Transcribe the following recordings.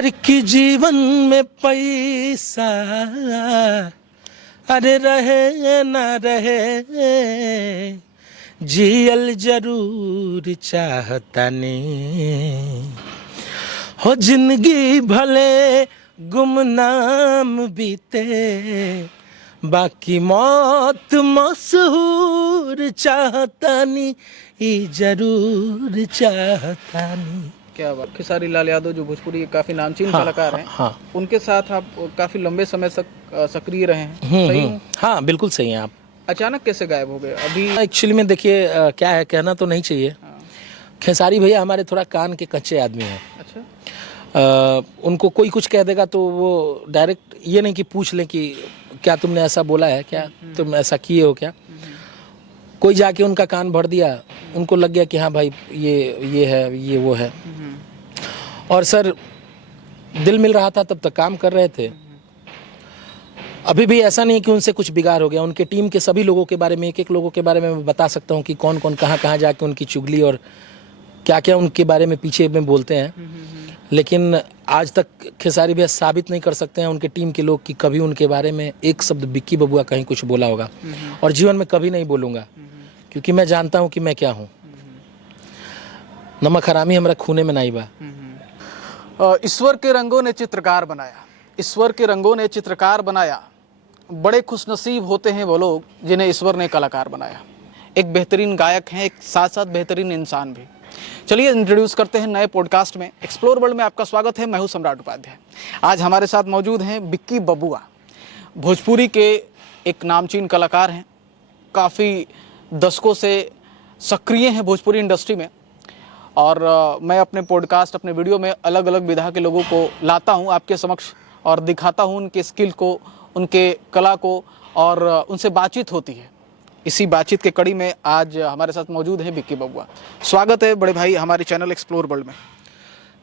हर की जीवन में पैसा अरे रहे ना रहे, जियल जरूर चाहता ने हो जिंदगी भले गुमनाम बीते, बाकी मौत मशहूर चाहता नी, जरूर चाहता नी। क्या बात। खेसारी लाल यादव जो भोजपुरी के काफी नामचीन कलाकार हैं, हाँ, उनके साथ आप काफी लंबे समय तक सक्रिय रहे हैं, सही हूँ? हाँ बिल्कुल सही है आप। अचानक कैसे गायब हो गए अभी? एक्चुअली में देखिए क्या है, कहना तो नहीं चाहिए। खेसारी भैया हमारे थोड़ा कान के कच्चे आदमी हैं। अच्छा। उनको कोई कुछ कह देगा तो वो डायरेक्ट ये नहीं कि पूछ लें कि क्या तुमने ऐसा बोला है, क्या तुम ऐसा किए हो क्या। कोई जाके उनका कान भर दिया, उनको लग गया कि हाँ भाई ये है, ये वो है। और सर दिल मिल रहा था तब तक काम कर रहे थे। अभी भी ऐसा नहीं कि उनसे कुछ बिगाड़ हो गया। उनके टीम के सभी लोगों के बारे में, एक एक लोगों के बारे में मैं बता सकता हूँ कि कौन कौन कहाँ कहाँ जाके उनकी चुगली और क्या क्या उनके बारे में पीछे में बोलते हैं। लेकिन आज तक खेसारी भैया साबित नहीं कर सकते हैं उनके टीम के लोग कि कभी उनके बारे में एक शब्द बिक्की बबुआ कहीं कुछ बोला होगा। और जीवन में कभी नहीं बोलूँगा, क्योंकि मैं जानता हूँ कि मैं क्या हूँ। नमक हरामी हमारा खूने में नहीं बा। ईश्वर के रंगों ने चित्रकार बनाया, ईश्वर के रंगों ने चित्रकार बनाया। बड़े खुशनसीब होते हैं वो लोग जिन्हें ईश्वर ने कलाकार बनाया। एक बेहतरीन गायक हैं, एक साथ साथ बेहतरीन इंसान भी। चलिए इंट्रोड्यूस करते हैं नए पॉडकास्ट में। एक्सप्लोर वर्ल्ड में आपका स्वागत है। मैं हूं सम्राट उपाध्याय। आज हमारे साथ मौजूद हैं बिक्की बबुआ। भोजपुरी के एक नामचीन कलाकार हैं, काफ़ी दशकों से सक्रिय हैं भोजपुरी इंडस्ट्री में। और मैं अपने पॉडकास्ट, अपने वीडियो में अलग अलग विधा के लोगों को लाता हूं आपके समक्ष और दिखाता हूं उनके स्किल को, उनके कला को, और उनसे बातचीत होती है। इसी बातचीत के कड़ी में आज हमारे साथ मौजूद है बिक्की बबुआ। स्वागत है बड़े भाई हमारे चैनल एक्सप्लोर वर्ल्ड में।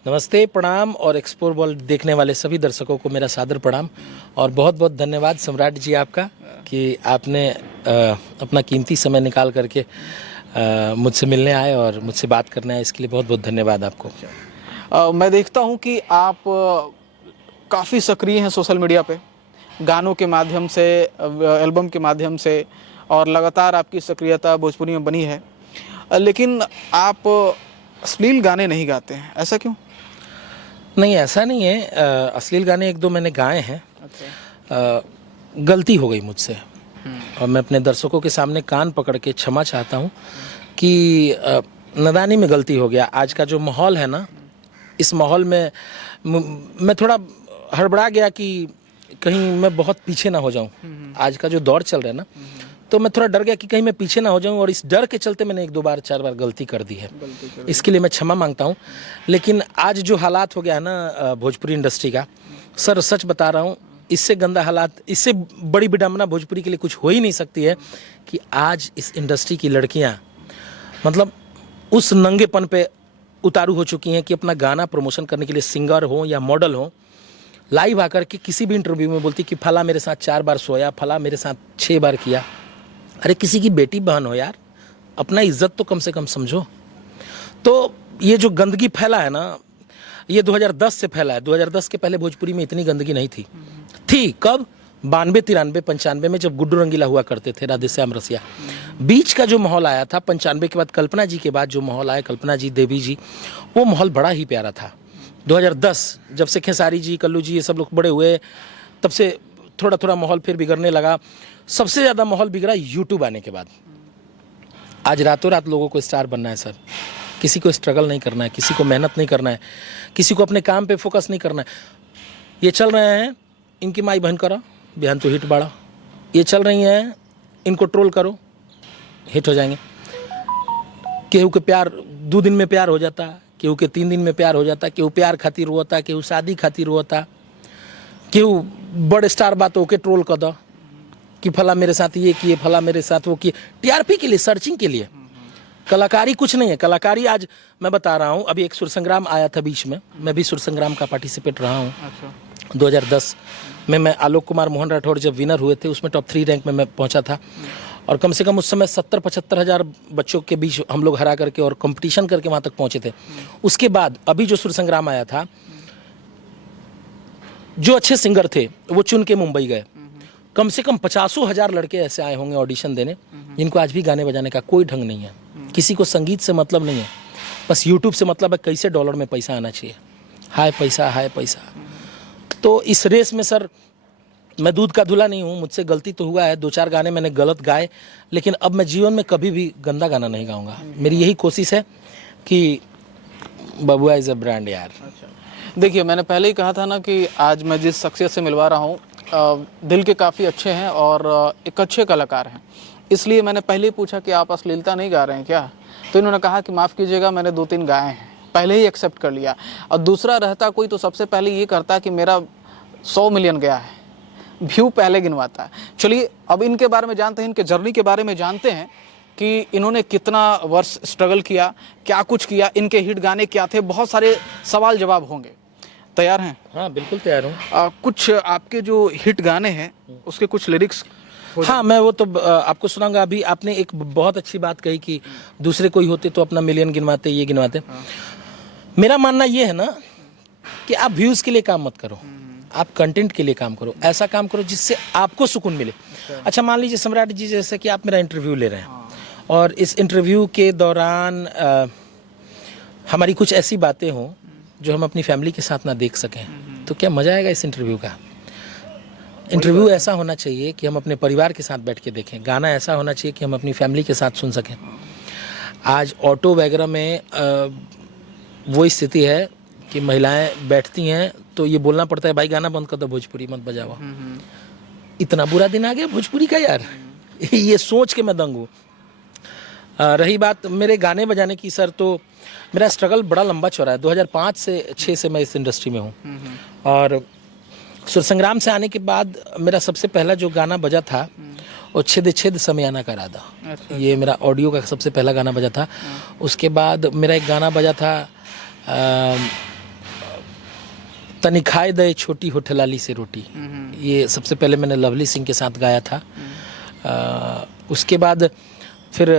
नमस्ते, प्रणाम, और एक्सप्लोर वर्ल्ड देखने वाले सभी दर्शकों को मेरा सादर प्रणाम। और बहुत बहुत धन्यवाद सम्राट जी आपका कि आपने अपना कीमती समय निकाल करके मुझसे मिलने आए और मुझसे बात करने आए। इसके लिए बहुत बहुत धन्यवाद आपको। मैं देखता हूं कि आप काफ़ी सक्रिय हैं सोशल मीडिया पे, गानों के माध्यम से, एल्बम के माध्यम से, और लगातार आपकी सक्रियता भोजपुरी में बनी है। लेकिन आप अश्लील गाने नहीं गाते हैं, ऐसा क्यों? नहीं, ऐसा नहीं है। अश्लील गाने एक दो मैंने गाए हैं। गलती हो गई मुझसे और मैं अपने दर्शकों के सामने कान पकड़ के क्षमा चाहता हूँ कि नादानी में गलती हो गया। आज का जो माहौल है ना, इस माहौल में मैं थोड़ा हड़बड़ा गया कि कहीं मैं बहुत पीछे ना हो जाऊं। आज का जो दौर चल रहा है ना, तो मैं थोड़ा डर गया कि कहीं मैं पीछे ना हो जाऊं, और इस डर के चलते मैंने एक दो बार चार बार गलती कर दी है। इसके लिए मैं क्षमा मांगता हूं। लेकिन आज जो हालात हो गया है ना भोजपुरी इंडस्ट्री का, सर सच बता रहा हूं, इससे गंदा हालात, इससे बड़ी विडंबना भोजपुरी के लिए कुछ हो ही नहीं सकती है कि आज इस इंडस्ट्री की लड़कियां मतलब उस नंगेपन पे उतारू हो चुकी हैं कि अपना गाना प्रमोशन करने के लिए सिंगर हो या मॉडल हो, लाइव आकर के किसी भी इंटरव्यू में बोलती कि फला मेरे साथ 4 बार सोया, फला मेरे साथ 6 बार किया। अरे किसी की बेटी बहन हो यार, अपना इज्जत तो कम से कम समझो। तो ये जो गंदगी फैला है ना, ये 2010 से फैला है। 2010 के पहले भोजपुरी में इतनी गंदगी नहीं थी। कब? 92, 93, 95 में, जब गुड्डू रंगीला हुआ करते थे, राधेश्याम रसिया। बीच का जो माहौल आया था 95 के बाद, कल्पना जी के बाद जो माहौल आया, कल्पना जी, देवी जी, वो माहौल बड़ा ही प्यारा था। 2010 जब से खेसारी जी, कल्लू जी, ये सब लोग बड़े हुए, तब से थोड़ा थोड़ा माहौल फिर बिगड़ने लगा। सबसे ज़्यादा माहौल बिगड़ा यूट्यूब आने के बाद। आज रातों रात लोगों को स्टार बनना है सर। किसी को स्ट्रगल नहीं करना है, किसी को मेहनत नहीं करना है, किसी को अपने काम पे फोकस नहीं करना है। ये चल रहे हैं, इनकी माई बहन करो, बिहान तो हिट बाड़ा। ये चल रही हैं, इनको ट्रोल करो, हिट हो जाएंगे। केहू के प्यार 2 दिन में प्यार हो जाता, केहू के 3 दिन में प्यार हो जाता, केहू प्यार खातिर रोता, केहू शादी खातिर रोता, केहू बड़े स्टार बात होके ट्रोल कर दो कि फला मेरे साथ ये किए, फला मेरे साथ वो किए, टीआरपी के लिए, सर्चिंग के लिए। कलाकारी कुछ नहीं है। कलाकारी आज मैं बता रहा हूँ, अभी एक सुर संग्राम आया था बीच में, मैं भी सुर संग्राम का पार्टिसिपेट रहा हूँ। 2010 में मैं आलोक कुमार मोहन राठौड़ जब विनर हुए थे, उसमें टॉप 3 रैंक में मैं पहुँचा था। और कम से कम उस समय 70-75 हज़ार बच्चों के बीच हम लोग हरा करके और कंपटीशन करके वहाँ तक पहुँचे थे। उसके बाद अभी जो सुर संग्राम आया था, जो अच्छे सिंगर थे वो चुन के मुंबई गए। कम से कम 50,000 लड़के ऐसे आए होंगे ऑडिशन देने, जिनको आज भी गाने बजाने का कोई ढंग नहीं है। किसी को संगीत से मतलब नहीं है, बस यूट्यूब से मतलब है कैसे डॉलर में पैसा आना चाहिए। हाय पैसा, हाय पैसा। तो इस रेस में सर मैं दूध का धुला नहीं हूँ, मुझसे गलती तो हुआ है, 2-4 गाने मैंने गलत गाए, लेकिन अब मैं जीवन में कभी भी गंदा गाना नहीं गाऊंगा। मेरी यही कोशिश है कि बबुआ इज़ अ ब्रांड यार। देखिए, मैंने पहले ही कहा था ना कि आज मैं जिस शख्सियत से मिलवा रहा हूँ दिल के काफ़ी अच्छे हैं और एक अच्छे कलाकार हैं, इसलिए मैंने पहले ही पूछा कि आप अश्लीलता नहीं गा रहे हैं क्या, तो इन्होंने कहा कि माफ़ कीजिएगा, मैंने 2-3 गाए हैं, पहले ही एक्सेप्ट कर लिया। और दूसरा रहता कोई तो सबसे पहले ये करता कि मेरा 100 मिलियन गया है, व्यू पहले गिनवाता है। चलिए अब इनके बारे में जानते हैं, इनके जर्नी के बारे में जानते हैं कि इन्होंने कितना वर्ष स्ट्रगल किया, क्या कुछ किया, इनके हिट गाने क्या थे। बहुत सारे सवाल जवाब होंगे। तैयार हैं? हाँ बिल्कुल तैयार हूँ। कुछ आपके जो हिट गाने हैं उसके कुछ लिरिक्स। हाँ मैं वो तो आपको सुनाऊंगा। अभी आपने एक बहुत अच्छी बात कही कि दूसरे कोई होते तो अपना मिलियन गिनवाते, ये गिनवाते। मेरा मानना ये है ना कि आप व्यूज़ के लिए काम मत करो, आप कंटेंट के लिए काम करो। ऐसा काम करो जिससे आपको सुकून मिले। अच्छा मान लीजिए सम्राट जी, जैसे कि आप मेरा इंटरव्यू ले रहे हैं और इस इंटरव्यू के दौरान हमारी कुछ ऐसी बातें हों जो हम अपनी फैमिली के साथ ना देख सकें, तो क्या मज़ा आएगा इस इंटरव्यू का। इंटरव्यू ऐसा होना चाहिए कि हम अपने परिवार के साथ बैठ के देखें। गाना ऐसा होना चाहिए कि हम अपनी फैमिली के साथ सुन सकें। आज ऑटो वगैरह में वो स्थिति है कि महिलाएं बैठती हैं तो ये बोलना पड़ता है, भाई गाना बंद कर दो, भोजपुरी मत बजाओ। इतना बुरा दिन आ गया भोजपुरी का यार। ये सोच के मैं दंग हूँ। रही बात मेरे गाने बजाने की सर, तो मेरा स्ट्रगल बड़ा लंबा चौड़ा है। 2005 से 6 से मैं इस इंडस्ट्री में हूँ और सुर संग्राम से आने के बाद मेरा सबसे पहला जो गाना बजा था वो छेद छेद समयाना का राधा। ये मेरा ऑडियो का सबसे पहला गाना बजा था। उसके बाद मेरा एक गाना बजा था तनी खाए दे छोटी होठलाली से रोटी। ये सबसे पहले मैंने लवली सिंह के साथ गाया था। उसके बाद फिर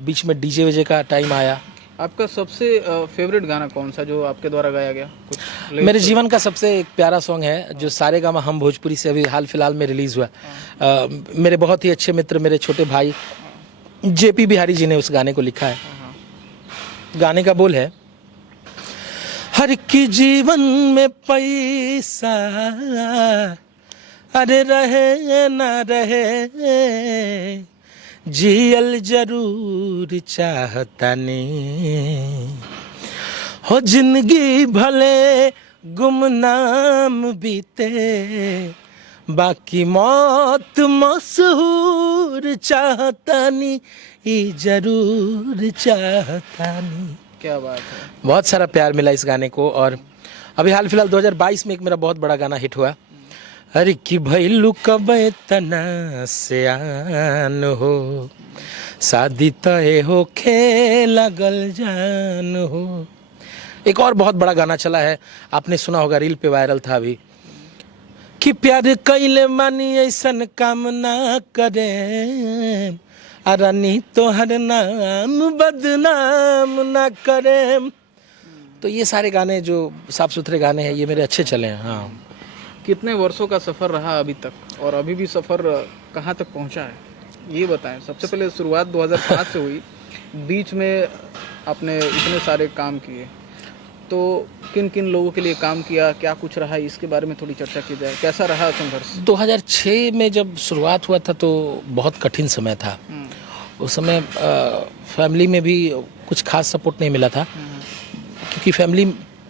बीच में डीजे वीजे का टाइम आया। आपका सबसे फेवरेट गाना कौन सा जो आपके द्वारा गाया गया? कुछ मेरे जीवन का सबसे एक प्यारा सॉन्ग है जो सारे गामा हम भोजपुरी से अभी हाल फिलहाल में रिलीज़ हुआ। मेरे बहुत ही अच्छे मित्र, मेरे छोटे भाई जेपी बिहारी जी ने उस गाने को लिखा है। गाने का बोल है, हर की जीवन में पैसा अरे रहे ना रहे, जियल जरूर चाहता ने, हो जिंदगी भले गुमनाम बीते, बाकी मौत मशहूर चाहता नी, जरूर चाहता नी। क्या बात है। बहुत सारा प्यार मिला इस गाने को। और अभी हाल फिलहाल 2022 में एक मेरा बहुत बड़ा गाना हिट हुआ, अरे कि भैलू कबे तना से आन हो, शादी तय हो खे लगल जान हो। एक और बहुत बड़ा गाना चला है, आपने सुना होगा, रील पे वायरल था अभी, कि प्यार कैले मानी ऐसन काम ना करे, अरानी तोहर नाम बदनाम ना करे। तो ये सारे गाने जो साफ सुथरे गाने हैं ये मेरे अच्छे चले हैं। हाँ। कितने वर्षों का सफ़र रहा अभी तक, और अभी भी सफ़र कहाँ तक पहुँचा है ये बताएं। सबसे पहले शुरुआत 2005 से हुई, बीच में आपने इतने सारे काम किए, तो किन किन लोगों के लिए काम किया, क्या कुछ रहा, इसके बारे में थोड़ी चर्चा की जाए। कैसा रहा संघर्ष? 2006 में जब शुरुआत हुआ था तो बहुत कठिन समय था। उस समय फैमिली में भी कुछ खास सपोर्ट नहीं मिला था, क्योंकि फैमिली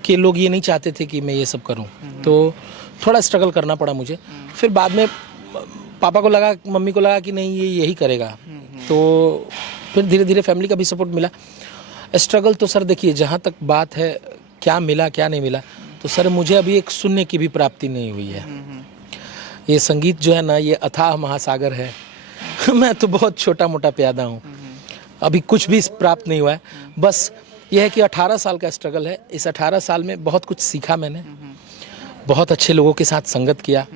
के लोग ये नहीं चाहते थे कि मैं ये सब करूं, तो थोड़ा स्ट्रगल करना पड़ा मुझे। फिर बाद में पापा को लगा, मम्मी को लगा कि नहीं ये यही करेगा, तो फिर धीरे धीरे फैमिली का भी सपोर्ट मिला। स्ट्रगल तो सर देखिए, जहाँ तक बात है क्या मिला क्या नहीं मिला, तो सर मुझे अभी एक शून्य की भी प्राप्ति नहीं हुई है। ये संगीत जो है ना, ये अथाह महासागर है। मैं तो बहुत छोटा मोटा प्यादा हूँ, अभी कुछ भी प्राप्त नहीं हुआ है। बस यह है कि 18 साल का स्ट्रगल है। इस 18 साल में बहुत कुछ सीखा मैंने, बहुत अच्छे लोगों के साथ संगत किया,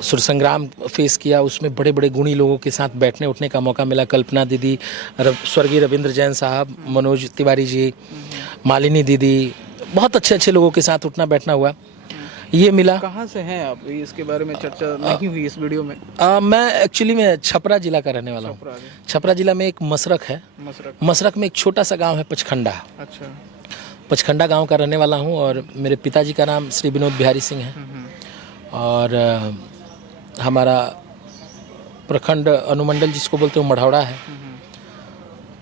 सुर संग्राम फेस किया, उसमें बड़े बड़े गुणी लोगों के साथ बैठने उठने का मौका मिला। कल्पना दीदी, स्वर्गीय रविंद्र जैन साहब, मनोज तिवारी जी, मालिनी दीदी, बहुत अच्छे अच्छे लोगों के साथ उठना बैठना हुआ। ये मिला। कहाँ से हैं आप? इसके बारे में चर्चा नहीं हुई इस वीडियो में। मैं एक्चुअली में छपरा जिला का रहने वाला हूँ। छपरा जी। छपरा जिला में एक मसरक है, मसरक। मसरक में एक छोटा सा गांव है पचखंडा। अच्छा। पचखंडा गांव का रहने वाला हूँ और मेरे पिताजी का नाम श्री विनोद बिहारी सिंह है और हमारा प्रखंड अनुमंडल जिसको बोलते हैं मढ़ौड़ा है।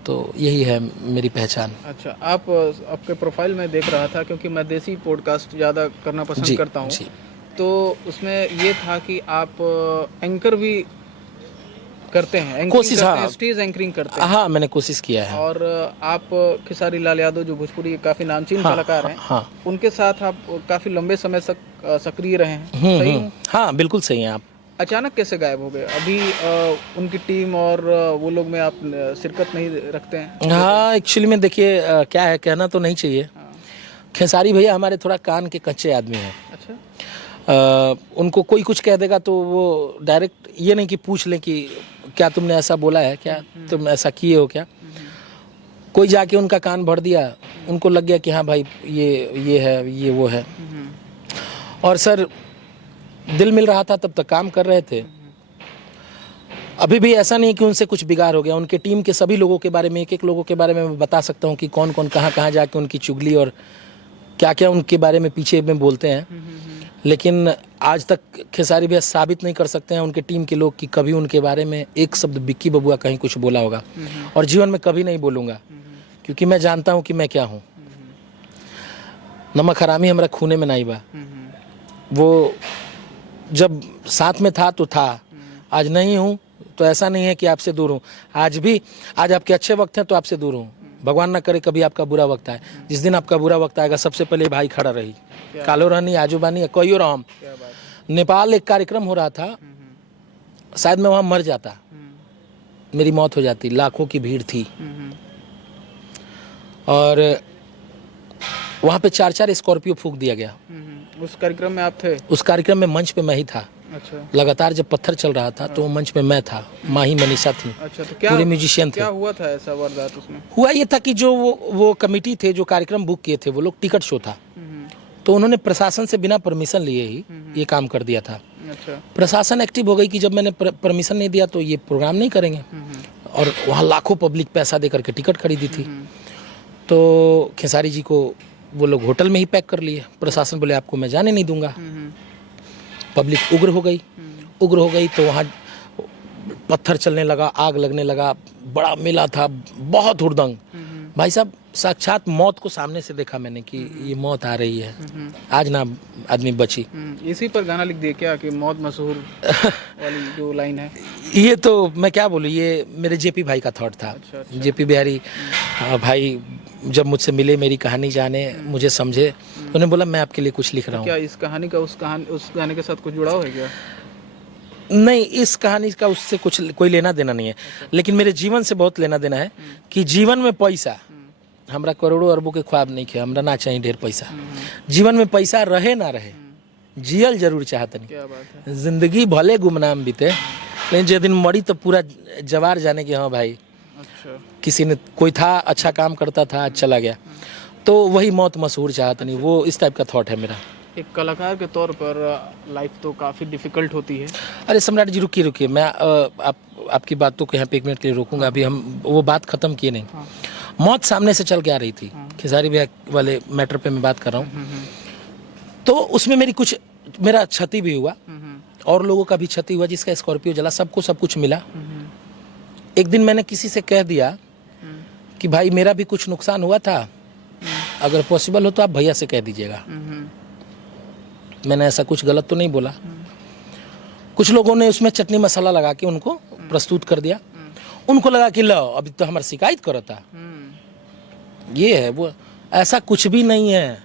तो यही है मेरी पहचान। अच्छा, आप आपके प्रोफाइल में देख रहा था क्योंकि मैं देसी पॉडकास्ट ज़्यादा करना पसंद करता हूँ, तो उसमें ये था कि आप एंकर भी करते हैं, कोशिश, हाँ, स्टेज एंकरिंग करते हैं। हाँ, मैंने कोशिश किया है। और आप खेसारी लाल यादव जो भोजपुरी के काफ़ी नामचीन कलाकार हैं, हाँ, उनके साथ आप काफ़ी लंबे समय तक सक्रिय रहे हैं। सही हूँ? हाँ, बिल्कुल सही हैं आप। अचानक कैसे गायब हो गए? अभी उनकी टीम और वो लोग में आप शिरकत नहीं रखते हैं? हाँ, एक्चुअली में देखिए क्या है, कहना तो नहीं चाहिए। खेसारी भैया हमारे थोड़ा कान के कच्चे आदमी हैं। अच्छा। उनको कोई कुछ कह देगा तो वो डायरेक्ट ये नहीं कि पूछ लें कि क्या तुमने ऐसा बोला है, क्या तुम ऐसा किए हो क्या। कोई जाके उनका कान भर दिया, उनको लग गया कि हाँ भाई ये है, ये वो है। और सर दिल मिल रहा था तब तक काम कर रहे थे। अभी भी ऐसा नहीं कि उनसे कुछ बिगाड़ हो गया। उनके टीम के सभी लोगों के बारे में, एक एक लोगों के बारे में मैं बता सकता हूँ कि कौन कौन कहाँ कहाँ जाके उनकी चुगली और क्या क्या उनके बारे में पीछे में बोलते हैं। लेकिन आज तक खेसारी भैया साबित नहीं कर सकते हैं उनके टीम के लोग कि कभी उनके बारे में एक शब्द बिक्की बबुआ कहीं कुछ बोला होगा। और जीवन में कभी नहीं बोलूँगा क्योंकि मैं जानता हूँ कि मैं क्या हूँ। नमक हरामी हमारा खूने में नहीं बा। वो जब साथ में था तो था, आज नहीं हूँ तो ऐसा नहीं है कि आपसे दूर हूँ। आज भी, आज आपके अच्छे वक्त हैं तो आपसे दूर हूँ। भगवान ना करे कभी आपका बुरा वक्त आए। जिस दिन आपका बुरा वक्त आएगा सबसे पहले भाई खड़ा रही, कालो रहनी आजू बानी या कोई राम। नेपाल एक कार्यक्रम हो रहा था, शायद मैं वहाँ मर जाता, मेरी मौत हो जाती। लाखों की भीड़ थी और वहाँ पे 4-4 स्कॉर्पियो फूंक दिया गया। उस कार्यक्रम में आप थे? उस कार्यक्रम में मंच पे मैं ही था। अच्छा। लगातार जब पत्थर चल रहा था तो मंच पे मैं था, माही मनीषा थी। अच्छा, तो क्या पूरे म्यूजिशियन थे। क्या हुआ था ऐसा वारदात उसमें? हुआ ये था कि जो वो कमेटी थे जो कार्यक्रम बुक किए थे, वो लोग टिकट शो था, तो उन्होंने प्रशासन से बिना परमिशन लिए ही ये काम कर दिया था। अच्छा। प्रशासन एक्टिव हो गई कि जब मैंने परमिशन नहीं दिया तो ये प्रोग्राम नहीं करेंगे। और वहाँ लाखों पब्लिक पैसा दे करके टिकट खरीदी थी। तो खेसारी जी को वो लोग होटल में ही पैक कर लिए। प्रशासन बोले आपको मैं जाने नहीं दूंगा। पब्लिक उग्र हो गई तो वहाँ पत्थर चलने लगा, आग लगने लगा, बड़ा मेला था, बहुत हुड़दंग। भाई साहब साक्षात मौत को सामने से देखा मैंने कि ये मौत आ रही है, आज ना आदमी बची। इसी पर गाना लिख दिए क्या कि मौत मशहूर वाली जो लाइन है? ये तो मैं क्या बोलूँ, ये मेरे जेपी भाई का थॉट था। अच्छा। जेपी बिहारी भाई जब मुझसे मिले, मेरी कहानी जाने, मुझे समझे, उन्होंने बोला मैं आपके लिए कुछ लिख रहा हूँ। क्या इस कहानी का उस गाने के साथ कुछ जुड़ाव है क्या? नहीं, इस कहानी का उससे कुछ कोई लेना देना नहीं है, लेकिन मेरे जीवन से बहुत लेना देना है कि जीवन में पैसा, हमरा करोड़ों अरबों के ख्वाब नहीं खे, हमरा ना चाहिए ढेर पैसा। जीवन में पैसा रहे ना रहे, जियल जरूर चाहत नहीं। क्या बात है। जिंदगी भले गुमनाम बीते, लेकिन जिस दिन मरी तो पूरा जवार जाने की हाँ भाई। अच्छा। किसी ने, कोई था अच्छा काम करता था, आज चला गया, तो वही मौत मशहूर चाहत नहीं। वो इस टाइप का थॉट है मेरा। एक कलाकार के तौर पर लाइफ तो काफ़ी डिफिकल्ट होती है। अरे सम्राट जी रुकिए, मैं आपकी बातों को यहाँ पे 1 मिनट के लिए रोकूंगा। अभी हम वो बात खत्म किए नहीं। मौत सामने से चल के आ रही थी। खेसारी भैया वाले मैटर पे मैं बात कर रहा हूँ। तो उसमें मेरा क्षति भी हुआ और लोगों का भी क्षति हुआ, जिसका स्कॉर्पियो जला, सबको सब कुछ मिला। एक दिन मैंने किसी से कह दिया कि भाई मेरा भी कुछ नुकसान हुआ था, अगर पॉसिबल हो तो आप भैया से कह दीजिएगा। मैंने ऐसा कुछ गलत तो नहीं बोला। कुछ लोगों ने उसमें चटनी मसाला लगा के उनको प्रस्तुत कर दिया। उनको लगा कि लो अभी तो हमारी शिकायत करता, ये है वो। ऐसा कुछ भी नहीं है।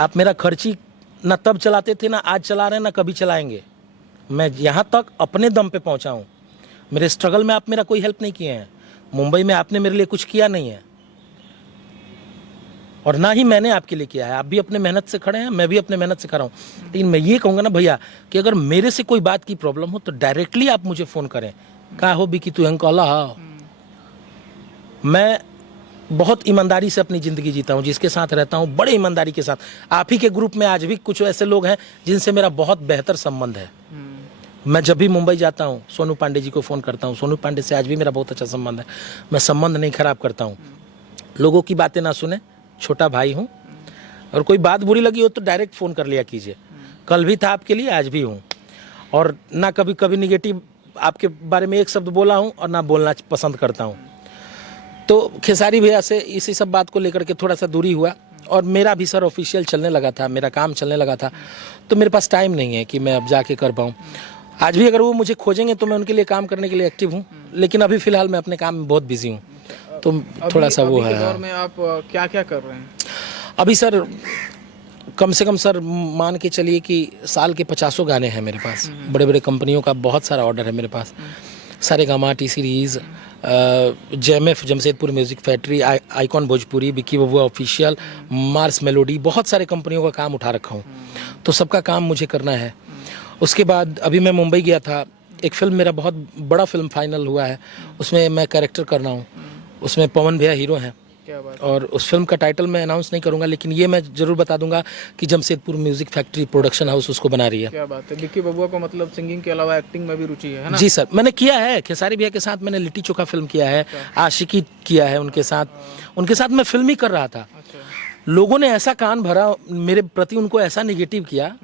आप मेरा खर्ची ना तब चलाते थे, ना आज चला रहे हैं, ना कभी चलाएंगे। मैं यहाँ तक अपने दम पे पहुँचा हूँ। मेरे स्ट्रगल में आप मेरा कोई हेल्प नहीं किए हैं। मुंबई में आपने मेरे लिए कुछ किया नहीं है और ना ही मैंने आपके लिए किया है। आप भी अपने मेहनत से खड़े हैं, मैं भी अपने मेहनत से खड़ा हूँ। लेकिन मैं ये कहूँगा ना भैया कि अगर मेरे से कोई बात की प्रॉब्लम हो तो डायरेक्टली आप मुझे फ़ोन करें। कहा हो भी कि तू अंकल, मैं बहुत ईमानदारी से अपनी ज़िंदगी जीता हूँ, जिसके साथ रहता हूँ बड़े ईमानदारी के साथ। आप ही के ग्रुप में आज भी कुछ ऐसे लोग हैं जिनसे मेरा बहुत बेहतर संबंध है। मैं जब भी मुंबई जाता हूँ सोनू पांडे जी को फ़ोन करता हूँ, सोनू पांडे से आज भी मेरा बहुत अच्छा संबंध है। मैं संबंध नहीं खराब करता हूँ, लोगों की बातें ना सुने, छोटा भाई हूँ। और कोई बात बुरी लगी हो तो डायरेक्ट फ़ोन कर लिया कीजिए। कल भी था आपके लिए, आज भी हूँ। और ना कभी कभी निगेटिव आपके बारे में एक शब्द बोला हूँ और ना बोलना पसंद करता हूँ। तो खेसारी भैया से इसी सब बात को लेकर के थोड़ा सा दूरी हुआ। और मेरा भी सर ऑफिशियल चलने लगा था, मेरा काम चलने लगा था, तो मेरे पास टाइम नहीं है कि मैं अब जाके कर पाऊँ। आज भी अगर वो मुझे खोजेंगे तो मैं उनके लिए काम करने के लिए एक्टिव हूँ, लेकिन अभी फ़िलहाल मैं अपने काम में बहुत बिजी हूँ, तो थोड़ा सा वो अभी के है। दौर में आप क्या क्या कर रहे हैं? अभी सर कम से कम सर मान के चलिए कि साल के 50 गाने हैं मेरे पास। बड़े बड़े कंपनियों का बहुत सारा ऑर्डर है मेरे पास। Saregama, T Series, JMF Jamshedpur music factory, icon Bhojpuri, Vicky Babua official, Mars melody, बहुत सारे कंपनियों का काम उठा रखा हूँ, तो सबका काम मुझे करना है। उसके बाद अभी मैं मुंबई गया था, एक फ़िल्म मेरा बहुत बड़ा फिल्म फाइनल हुआ है, उसमें मैं कैरेक्टर कर रहा हूँ, उसमें पवन भैया हीरो हैं। क्या बात? और उस फिल्म का टाइटल मैं अनाउंस नहीं करूंगा, लेकिन ये मैं ज़रूर बता दूंगा कि Jamshedpur music factory production house उसको बना रही है। क्या बात है। विक्की बबुआ को मतलब सिंगिंग के अलावा एक्टिंग में भी रुचि है ना? जी सर, मैंने किया है खेसारी भैया के साथ, मैंने लिट्टी चोखा फिल्म किया है, आशिकी किया है उनके साथ मैं फिल्म ही कर रहा था। अच्छा। लोगों ने ऐसा कान भरा मेरे प्रति, उनको ऐसा निगेटिव किया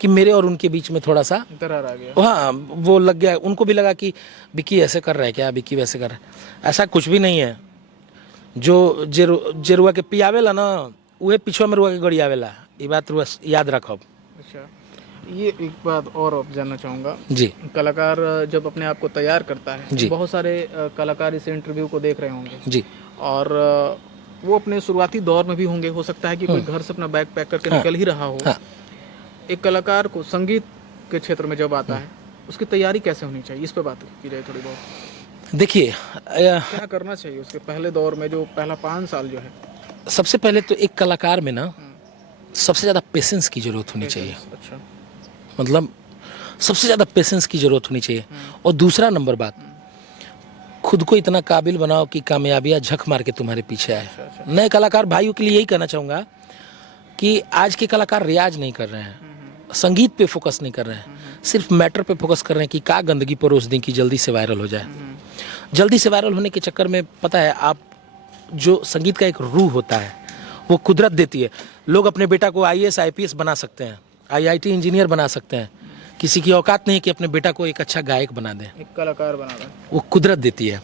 कि मेरे और उनके बीच में थोड़ा सा दरार आ गया। हाँ वो लग गया। उनको भी लगा कि विक्की ऐसे कर रहा है क्या, विक्की वैसे कर रहा है। ऐसा कुछ भी नहीं है। जो जेरुआ के पियावेला ना, उहे पिछुआ में रुआ के गड़ी आवेला। ये बात याद रखब। अच्छा, ये एक बात और अब जानना चाहूँगा जी। कलाकार जब अपने आप को तैयार करता है, जी। बहुत सारे कलाकार इस इंटरव्यू को देख रहे होंगे जी। और वो अपने शुरुआती दौर में भी होंगे, हो सकता है कि कोई घर से अपना बैग पैक करके निकल ही रहा हो। हाँ। एक कलाकार को संगीत के क्षेत्र में जब आता है, उसकी तैयारी कैसे होनी चाहिए, इस पे बात की जाए थोड़ी बहुत। देखिए, क्या करना चाहिए उसके पहले दौर में, जो पहला 5 साल जो है? सबसे पहले तो एक कलाकार में ना सबसे ज़्यादा पेशेंस की ज़रूरत होनी चाहिए। अच्छा। मतलब सबसे ज़्यादा पेशेंस की ज़रूरत होनी चाहिए। और दूसरा नंबर बात, खुद को इतना काबिल बनाओ कि कामयाबियाँ झक मार के तुम्हारे पीछे आए। नए कलाकार भाइयों के लिए यही कहना चाहूँगा कि आज के कलाकार रियाज नहीं कर रहे हैं, संगीत पे फोकस नहीं कर रहे हैं, सिर्फ मैटर पे फोकस कर रहे हैं कि क्या गंदगी परोस दें कि जल्दी से वायरल हो जाए। जल्दी से वायरल होने के चक्कर में पता है आप, जो संगीत का एक रूह होता है वो कुदरत देती है। लोग अपने बेटा को आईएएस आईपीएस बना सकते हैं, आईआईटी इंजीनियर बना सकते हैं, किसी की औकात नहीं कि अपने बेटा को एक अच्छा गायक बना दें, एक कलाकार बना दें। वो कुदरत देती है।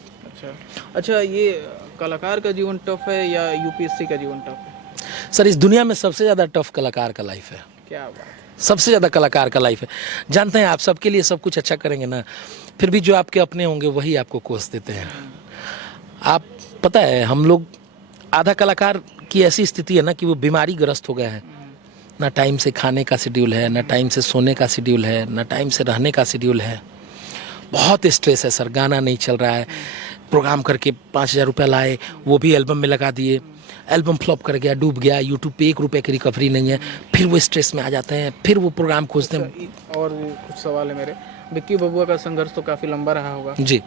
अच्छा, ये कलाकार का जीवन टफ है या यूपीएससी का जीवन टफ है? सर इस दुनिया में सबसे ज़्यादा टफ कलाकार का लाइफ है। क्या बात है। सबसे ज़्यादा कलाकार का लाइफ है। जानते हैं आप सबके लिए सब कुछ अच्छा करेंगे ना, फिर भी जो आपके अपने होंगे वही आपको कोस देते हैं। आप पता है, हम लोग आधा कलाकार की ऐसी स्थिति है ना कि वो बीमारी ग्रस्त हो गए हैं। ना टाइम से खाने का शेड्यूल है, ना टाइम से सोने का शेड्यूल है, ना टाइम से रहने का शेड्यूल है। बहुत स्ट्रेस है सर। गाना नहीं चल रहा है, प्रोग्राम करके 5,000 रुपया लाए, वो भी एल्बम में लगा दिए, एल्बम फ्लॉप कर गया, डूब गया, यूट्यूब पे 1 रुपये की रिकवरी नहीं है, फिर वो स्ट्रेस में आ जाते हैं, फिर वो प्रोग्राम खोजते हैं। और कुछ सवाल है मेरे। विक्की बबुआ का संघर्ष तो काफ़ी लंबा रहा होगा जी।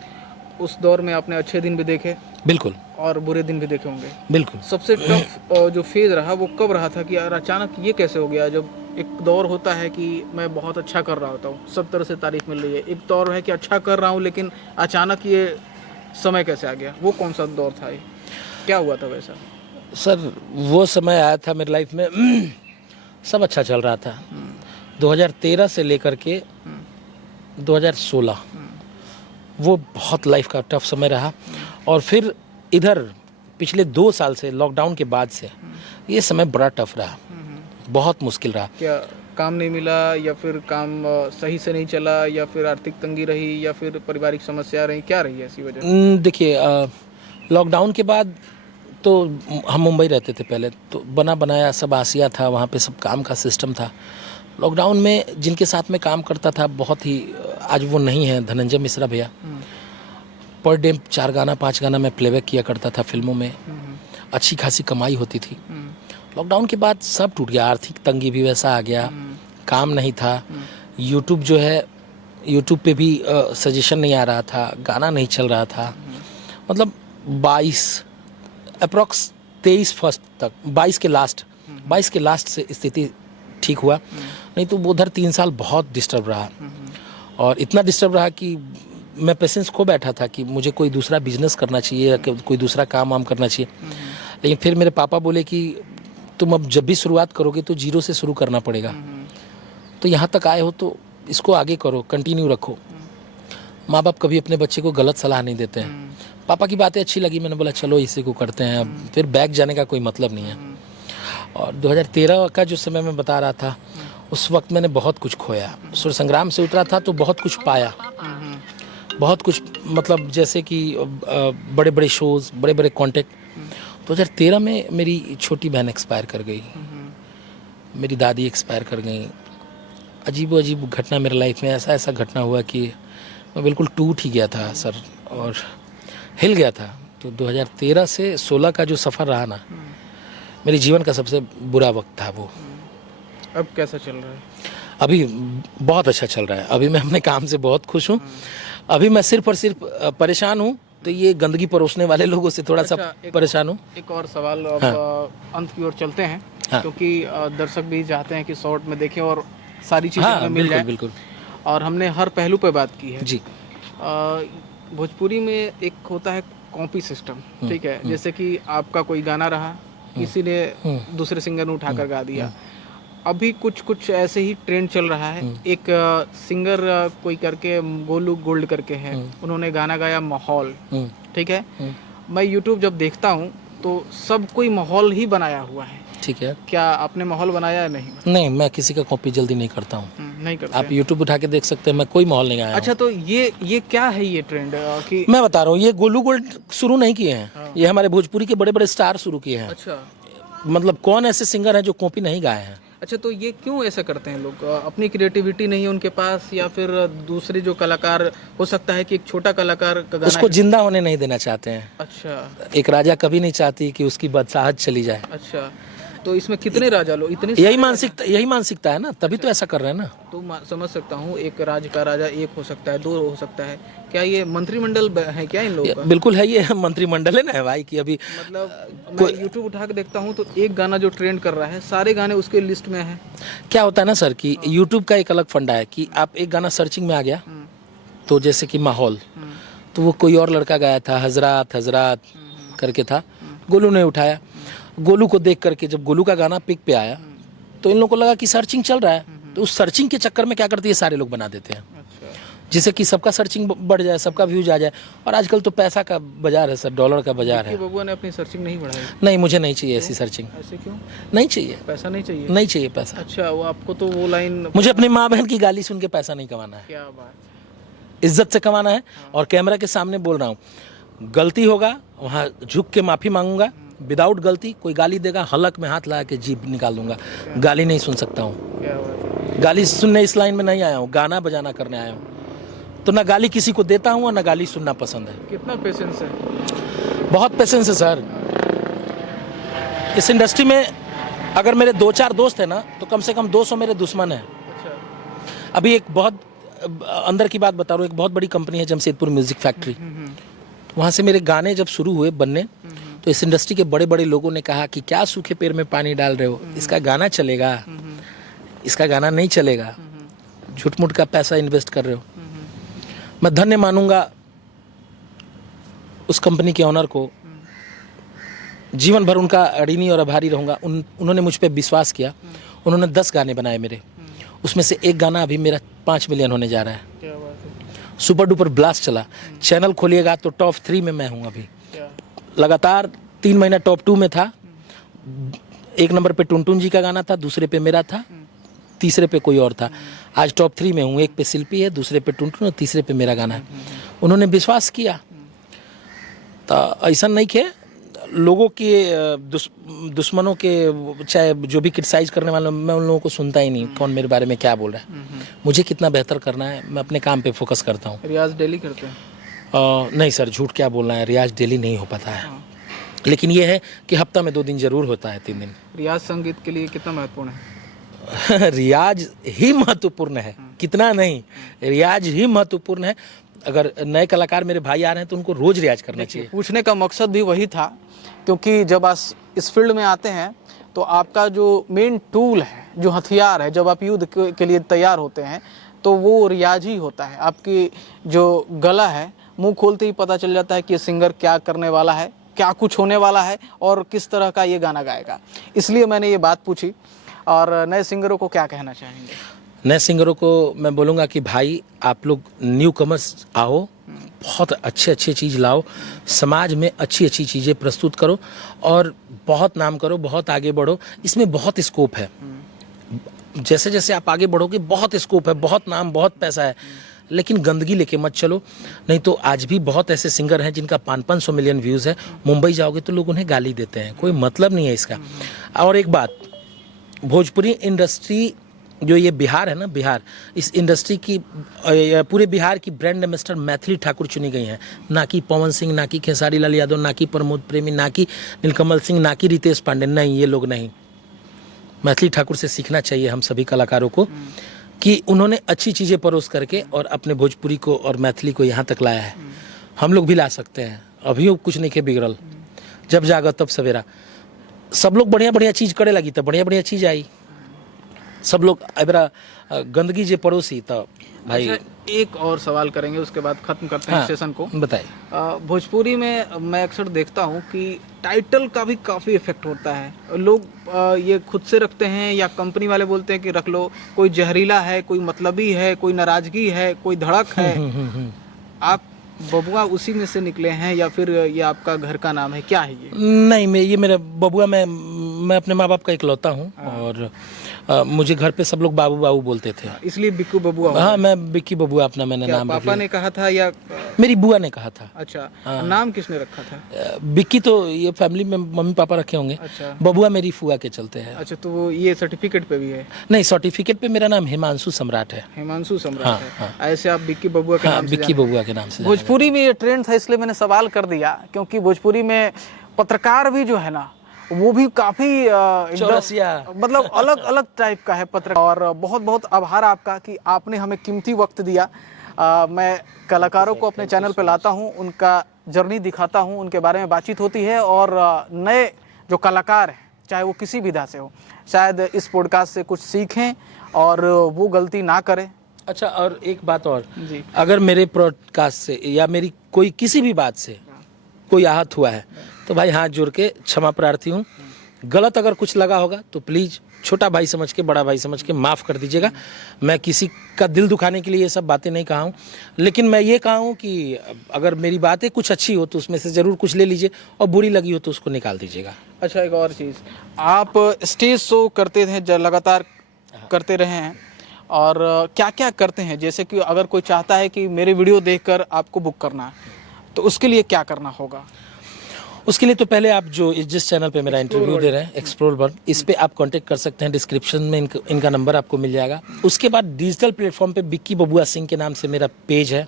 उस दौर में आपने अच्छे दिन भी देखे, बिल्कुल, और बुरे दिन भी देखे होंगे। बिल्कुल। सबसे टफ जो फेज रहा वो कब रहा था कि यार अचानक ये कैसे हो गया? जब एक दौर होता है कि मैं बहुत अच्छा कर रहा होता हूँ, सब तरह से तारीफ मिल रही है, एक दौर है कि अच्छा कर रहा हूँ लेकिन अचानक ये समय कैसे आ गया? वो कौन सा दौर था, ये क्या हुआ था वैसा? सर वो समय आया था मेरी लाइफ में, सब अच्छा चल रहा था। 2013 से लेकर के 2016 वो बहुत लाइफ का टफ समय रहा। और फिर इधर पिछले 2 साल से, लॉकडाउन के बाद से, ये समय बड़ा टफ रहा, बहुत मुश्किल रहा। क्या काम नहीं मिला, या फिर काम सही से नहीं चला, या फिर आर्थिक तंगी रही, या फिर पारिवारिक समस्या रही, क्या रही ऐसी वजह? देखिए, लॉकडाउन के बाद तो हम मुंबई रहते थे पहले, तो बना बनाया सब आसिया था, वहाँ पे सब काम का सिस्टम था। लॉकडाउन में जिनके साथ में काम करता था, बहुत ही, आज वो नहीं है, धनंजय मिश्रा भैया, पर डे 4 गाना 5 गाना मैं प्लेबैक किया करता था फिल्मों में, अच्छी खासी कमाई होती थी। लॉकडाउन के बाद सब टूट गया, आर्थिक तंगी भी वैसा आ गया, काम नहीं था, यूट्यूब जो है, यूट्यूब पे भी सजेशन नहीं आ रहा था, गाना नहीं चल रहा था। मतलब 22 अप्रॉक्स 23 फर्स्ट तक, 22 के लास्ट से स्थिति ठीक हुआ। नहीं तो वो उधर 3 साल बहुत डिस्टर्ब रहा, और इतना डिस्टर्ब रहा कि मैं पेशेंस खो बैठा था कि मुझे कोई दूसरा बिजनेस करना चाहिए या कोई दूसरा काम वाम करना चाहिए। लेकिन फिर मेरे पापा बोले कि तुम अब जब भी शुरुआत करोगे तो जीरो से शुरू करना पड़ेगा, तो यहाँ तक आए हो तो इसको आगे करो, कंटिन्यू रखो। माँ बाप कभी अपने बच्चे को गलत सलाह नहीं देते हैं। पापा की बातें अच्छी लगी, मैंने बोला चलो इसी को करते हैं, अब फिर बैक जाने का कोई मतलब नहीं है। और 2013 का जो समय मैं बता रहा था, उस वक्त मैंने बहुत कुछ खोया। सुर संग्राम से उतरा था तो बहुत कुछ पाया, बहुत कुछ, मतलब जैसे कि बड़े बड़े शोज़, बड़े बड़े कॉन्टेक्ट। 2013 में मेरी छोटी बहन एक्सपायर कर गई, मेरी दादी एक्सपायर कर गई। अजीब अजीब घटना मेरे लाइफ में, ऐसा घटना हुआ कि मैं बिल्कुल टूट ही गया था सर, और हिल गया था। तो 2013 से 16 का जो सफ़र रहा ना, मेरे जीवन का सबसे बुरा वक्त था वो। अब कैसा चल रहा है? अभी बहुत अच्छा चल रहा है, अभी मैं अपने काम से बहुत खुश हूँ। अभी मैं सिर्फ और सिर्फ परेशान हूँ तो ये गंदगी परोसने वाले लोगों से थोड़ा सा परेशान हूँ। एक और सवाल, अब अंत की ओर चलते हैं, क्योंकि दर्शक भी चाहते हैं कि शॉर्ट में देखें और सारी चीज़ें हमें मिल जाए। बिल्कुल। और हमने हर पहलू पे बात की है जी। भोजपुरी में एक होता है कॉपी सिस्टम, ठीक है, जैसे कि आपका कोई गाना रहा, किसी ने दूसरे सिंगर ने उठाकर गा दिया। अभी कुछ ऐसे ही ट्रेंड चल रहा है। एक सिंगर कोई करके, गोलू गोल्ड करके है, उन्होंने गाना गाया माहौल, ठीक है। मैं यूट्यूब जब देखता हूँ तो सब कोई माहौल ही बनाया हुआ है, ठीक है। क्या आपने माहौल बनाया है? नहीं, मैं किसी का कॉपी जल्दी नहीं करता हूँ। नहीं करते? आप यूट्यूब उठा के देख सकते हैं, मैं कोई माहौल नहीं आया। अच्छा, तो ये क्या है ये ट्रेंड कि मैं बता रहा हूँ, ये गोलू गोल्ड शुरू नहीं किए हैं, ये हमारे भोजपुरी के बड़े बड़े स्टार शुरू किए हैं। अच्छा, मतलब कौन ऐसे सिंगर हैं जो कॉपी नहीं गाए हैं? अच्छा, तो ये क्यों ऐसा करते हैं लोग? अपनी क्रिएटिविटी नहीं है उनके पास, या फिर दूसरे जो कलाकार, हो सकता है कि एक छोटा कलाकार का गाना उसको जिंदा होने नहीं देना चाहते हैं। अच्छा, एक राजा कभी नहीं चाहती कि उसकी बादशाहत चली जाए। अच्छा, तो इसमें कितने राजा लोग, इतने यही मानसिकता है ना, तभी तो ऐसा कर रहे हैं ना। तो समझ सकता हूँ, एक राज्य का राजा एक हो सकता है, 2 हो सकता है। क्या ये मंत्रिमंडल है क्या इन लोगों का? बिल्कुल है, ये मंत्रिमंडल है ना भाई, कि अभी मतलब मैं यूट्यूब उठा के देखता हूँ तो एक गाना जो ट्रेंड कर रहा है, सारे गाने उसके लिस्ट में है। क्या होता है ना सर कि यूट्यूब का एक अलग फंडा है कि आप एक गाना सर्चिंग में आ गया, तो जैसे कि माहौल, तो वो कोई और लड़का गाया था, हजरात करके था, गोलू ने उठाया। गोलू को देख करके जब गोलू का गाना पिक पे आया तो इन लोगों को लगा कि सर्चिंग चल रहा है, तो उस सर्चिंग के चक्कर में क्या करते हैं, सारे लोग बना देते हैं, जिससे कि सबका सर्चिंग बढ़ जाए, सबका व्यूज आ जाए। और आजकल तो पैसा का बाजार है सर, डॉलर का बाजार है। बबुआ ने अपनी सर्चिंग नहीं बढ़ाई? नहीं, मुझे नहीं चाहिए ऐसी सर्चिंग। ऐसे क्यों? नहीं चाहिए, पैसा नहीं चाहिए? नहीं चाहिए पैसा। अच्छा, वो आपको तो वो लाइन, मुझे अपनी माँ बहन की गाली सुन के पैसा नहीं कमाना है, क्या बात, इज्जत से कमाना है। और कैमरा के सामने बोल रहा हूँ, गलती होगा वहाँ झुक के माफ़ी मांगूंगा, विदाउट गलती कोई गाली देगा, हलक में हाथ लगा के जीभ निकाल दूंगा। गाली नहीं सुन सकता हूँ, गाली सुनने इस लाइन में नहीं आया हूँ, गाना बजाना करने आया हूँ। तो ना गाली किसी को देता हूँ और ना गाली सुनना पसंद है। कितना पेशेंस है? बहुत पेशेंस है सर। इस इंडस्ट्री में अगर मेरे 2-4 दोस्त हैं ना, तो कम से कम 200 मेरे दुश्मन हैं। अच्छा, अभी एक बहुत अंदर की बात बता रहा हूँ, एक बहुत बड़ी कंपनी है जमशेदपुर म्यूजिक फैक्ट्री, वहाँ से मेरे गाने जब शुरू हुए बनने, तो इस इंडस्ट्री के बड़े बड़े लोगों ने कहा कि क्या सूखे पेड़ में पानी डाल रहे हो, इसका गाना चलेगा, इसका गाना नहीं चलेगा, झूठ मूठ का पैसा इन्वेस्ट कर रहे हो। मैं धन्य मानूंगा उस कंपनी के ऑनर को, जीवन भर उनका ऋणी और आभारी रहूंगा। उन्होंने मुझ पर विश्वास किया। उन्होंने 10 गाने बनाए मेरे, उसमें से एक गाना अभी मेरा 5 मिलियन होने जा रहा है। क्या बात है, सुपर डुपर ब्लास्ट चला। चैनल खोलिएगा तो टॉप 3 में मैं हूँ अभी। लगातार 3 महीना टॉप 2 में था। 1 नंबर पे टुनटुन जी का गाना था, दूसरे पे मेरा था, तीसरे पे कोई और था। आज टॉप 3 में हूँ, 1 पे शिल्पी है, दूसरे पे टुनटुन और तीसरे पे मेरा गाना है। उन्होंने विश्वास किया। तो ऐसा नहीं कि लोगों के दुश्मनों के, चाहे जो भी क्रिटिसाइज करने वाले, मैं उन लोगों को सुनता ही नहीं, कौन मेरे बारे में क्या बोल रहा है। मुझे कितना बेहतर करना है, मैं अपने काम पे फोकस करता हूँ। रियाज डेली करते हैं? नहीं सर, झूठ क्या बोलना है, रियाज डेली नहीं हो पाता है। लेकिन ये है कि हफ्ता में 2 दिन जरूर होता है, 3 दिन। रियाज संगीत के लिए कितना महत्वपूर्ण है? रियाज ही महत्वपूर्ण है, कितना नहीं, रियाज ही महत्वपूर्ण है। अगर नए कलाकार मेरे भाई आ रहे हैं तो उनको रोज रियाज करना चाहिए। पूछने का मकसद भी वही था, क्योंकि जब आप इस फील्ड में आते हैं तो आपका जो मेन टूल है, जो हथियार है, जब आप युद्ध के लिए तैयार होते हैं तो वो रियाज ही होता है। आपकी जो गला है, मुंह खोलते ही पता चल जाता है कि ये सिंगर क्या करने वाला है, क्या कुछ होने वाला है और किस तरह का ये गाना गाएगा। इसलिए मैंने ये बात पूछी। और नए सिंगरों को क्या कहना चाहेंगे? नए सिंगरों को मैं बोलूँगा कि भाई आप लोग न्यू कमर्स आओ, बहुत अच्छे चीज़ लाओ, समाज में अच्छी चीज़ें प्रस्तुत करो और बहुत नाम करो, बहुत आगे बढ़ो। इसमें बहुत स्कोप है, जैसे जैसे आप आगे बढ़ोगे बहुत स्कोप है, बहुत नाम, बहुत पैसा है, लेकिन गंदगी लेके मत चलो। नहीं तो आज भी बहुत ऐसे सिंगर हैं जिनका 500-500 मिलियन व्यूज़ है, मुंबई जाओगे तो लोग उन्हें गाली देते हैं, कोई मतलब नहीं है इसका। और एक बात, भोजपुरी इंडस्ट्री जो ये बिहार है ना, बिहार, इस इंडस्ट्री की पूरे बिहार की ब्रांड एम्बेसडर मैथिली ठाकुर चुनी गई हैं, ना कि पवन सिंह, ना कि खेसारी लाल यादव, ना कि प्रमोद प्रेमी, ना कि नीलकमल सिंह, ना कि रितेश पांडे। नहीं, ये लोग नहीं। मैथिली ठाकुर से सीखना चाहिए हम सभी कलाकारों को कि उन्होंने अच्छी चीज़ें परोस करके और अपने भोजपुरी को और मैथिली को यहाँ तक लाया है। हम लोग भी ला सकते हैं, अभी कुछ नहीं के बिगड़ल, जब जागा तब सवेरा। सब लोग बढ़िया चीज़ करे लगी तब बढ़िया चीज़ आई। सब लोग अबरा गंदगी जे पड़ोसी तो भाई। अच्छा, एक और सवाल करेंगे, उसके बाद खत्म करते हैं सेशन को। बताइए। भोजपुरी में मैं अक्सर देखता हूँ कि टाइटल का भी काफ़ी इफेक्ट होता है। लोग ये खुद से रखते हैं या कंपनी वाले बोलते हैं कि रख लो, कोई जहरीला है, कोई मतलबी है, कोई नाराजगी है, कोई धड़क है। आप बबुआ उसी में से निकले हैं या फिर ये आपका घर का नाम है, क्या है ये? नहीं, ये मेरा बबुआ, मैं अपने माँ बाप का इकलौता हूँ और मुझे घर पे सब लोग बाबू बाबू बोलते थे, इसलिए बिक्कू बबुआ। हाँ, मैं बिक्की बबुआ अपना मैंने नाम पापा ने कहा था या मेरी बुआ ने कहा था? अच्छा, नाम किसने रखा था? बिक्की तो ये फैमिली में मम्मी पापा रखे होंगे। अच्छा। बबुआ मेरी फुआ के चलते हैं। अच्छा, तो वो ये सर्टिफिकेट पे भी है? नहीं, सर्टिफिकेट पे मेरा नाम हिमांशु सम्राट है। हिमांशु सम्राट है। ऐसे आप बिक्की बबुआ के नाम से बिक्की बबुआ के नाम से। भोजपुरी में ये ट्रेंड था, इसलिए मैंने सवाल कर दिया, क्योंकि भोजपुरी में पत्रकार भी जो है ना, वो भी काफी मतलब अलग अलग टाइप का है पत्रकार। और बहुत बहुत आभार आपका कि आपने हमें कीमती वक्त दिया। मैं कलाकारों को अपने चैनल पे लाता हूँ, उनका जर्नी दिखाता हूँ, उनके बारे में बातचीत होती है और नए जो कलाकार हैं, चाहे वो किसी विधा से हो, शायद इस पॉडकास्ट से कुछ सीखें और वो गलती ना करें। अच्छा, और एक बात और जी, अगर मेरे पॉडकास्ट से या मेरी कोई किसी भी बात से कोई आहत हुआ है तो भाई हाथ जोड़ के क्षमा प्रार्थी हूँ। गलत अगर कुछ लगा होगा तो प्लीज़ छोटा भाई समझ के, बड़ा भाई समझ के माफ़ कर दीजिएगा। मैं किसी का दिल दुखाने के लिए ये सब बातें नहीं कहा हूँ, लेकिन मैं ये कहा हूँ कि अगर मेरी बातें कुछ अच्छी हो तो उसमें से ज़रूर कुछ ले लीजिए और बुरी लगी हो तो उसको निकाल दीजिएगा। अच्छा, एक और चीज़, आप स्टेज शो करते थे, लगातार करते रहे हैं, और क्या क्या करते हैं? जैसे कि अगर कोई चाहता है कि मेरे वीडियो देखकर आपको बुक करना है, तो उसके लिए क्या करना होगा? उसके लिए तो पहले आप जो जिस चैनल पे मेरा इंटरव्यू दे रहे हैं, एक्सप्लोर वर्ल्ड, इस पे आप कांटेक्ट कर सकते हैं। डिस्क्रिप्शन में इनका नंबर आपको मिल जाएगा। उसके बाद डिजिटल प्लेटफॉर्म पे बिक्की बबुआ सिंह के नाम से मेरा पेज है,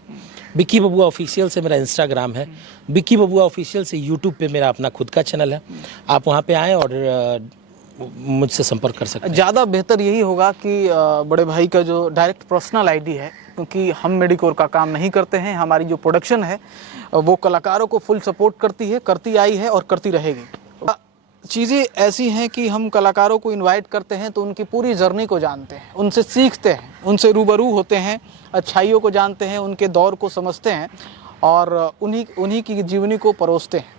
बिक्की बबुआ ऑफिशियल से मेरा इंस्टाग्राम है, बिक्की बबुआ ऑफिशियल से यूट्यूब पे मेरा अपना खुद का चैनल है। आप वहाँ पे आएँ और मुझसे संपर्क कर सकते हैं। ज़्यादा बेहतर यही होगा कि बड़े भाई का जो डायरेक्ट पर्सनल आईडी है, क्योंकि हम मेडिकोर का काम नहीं करते हैं, हमारी जो प्रोडक्शन है वो कलाकारों को फुल सपोर्ट करती है, करती आई है और करती रहेगी। चीज़ें ऐसी हैं कि हम कलाकारों को इनवाइट करते हैं तो उनकी पूरी जर्नी को जानते हैं, उनसे सीखते हैं, उनसे रूबरू होते हैं, अच्छाइयों को जानते हैं, उनके दौर को समझते हैं और उन्हीं की जीवनी को परोसते हैं।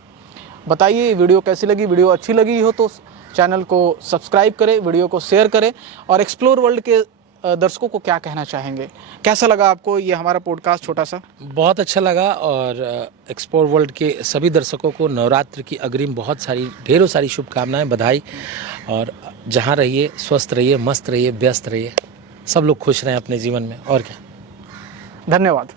बताइए वीडियो कैसी लगी? वीडियो अच्छी लगी हो तो चैनल को सब्सक्राइब करें, वीडियो को शेयर करें। और एक्सप्लोर वर्ल्ड के दर्शकों को क्या कहना चाहेंगे? कैसा लगा आपको ये हमारा पॉडकास्ट छोटा सा? बहुत अच्छा लगा। और एक्सप्लोर वर्ल्ड के सभी दर्शकों को नवरात्र की अग्रिम ढेरों सारी शुभकामनाएं, बधाई। और जहां रहिए स्वस्थ रहिए, मस्त रहिए, व्यस्त रहिए, सब लोग खुश रहें अपने जीवन में। और क्या। धन्यवाद।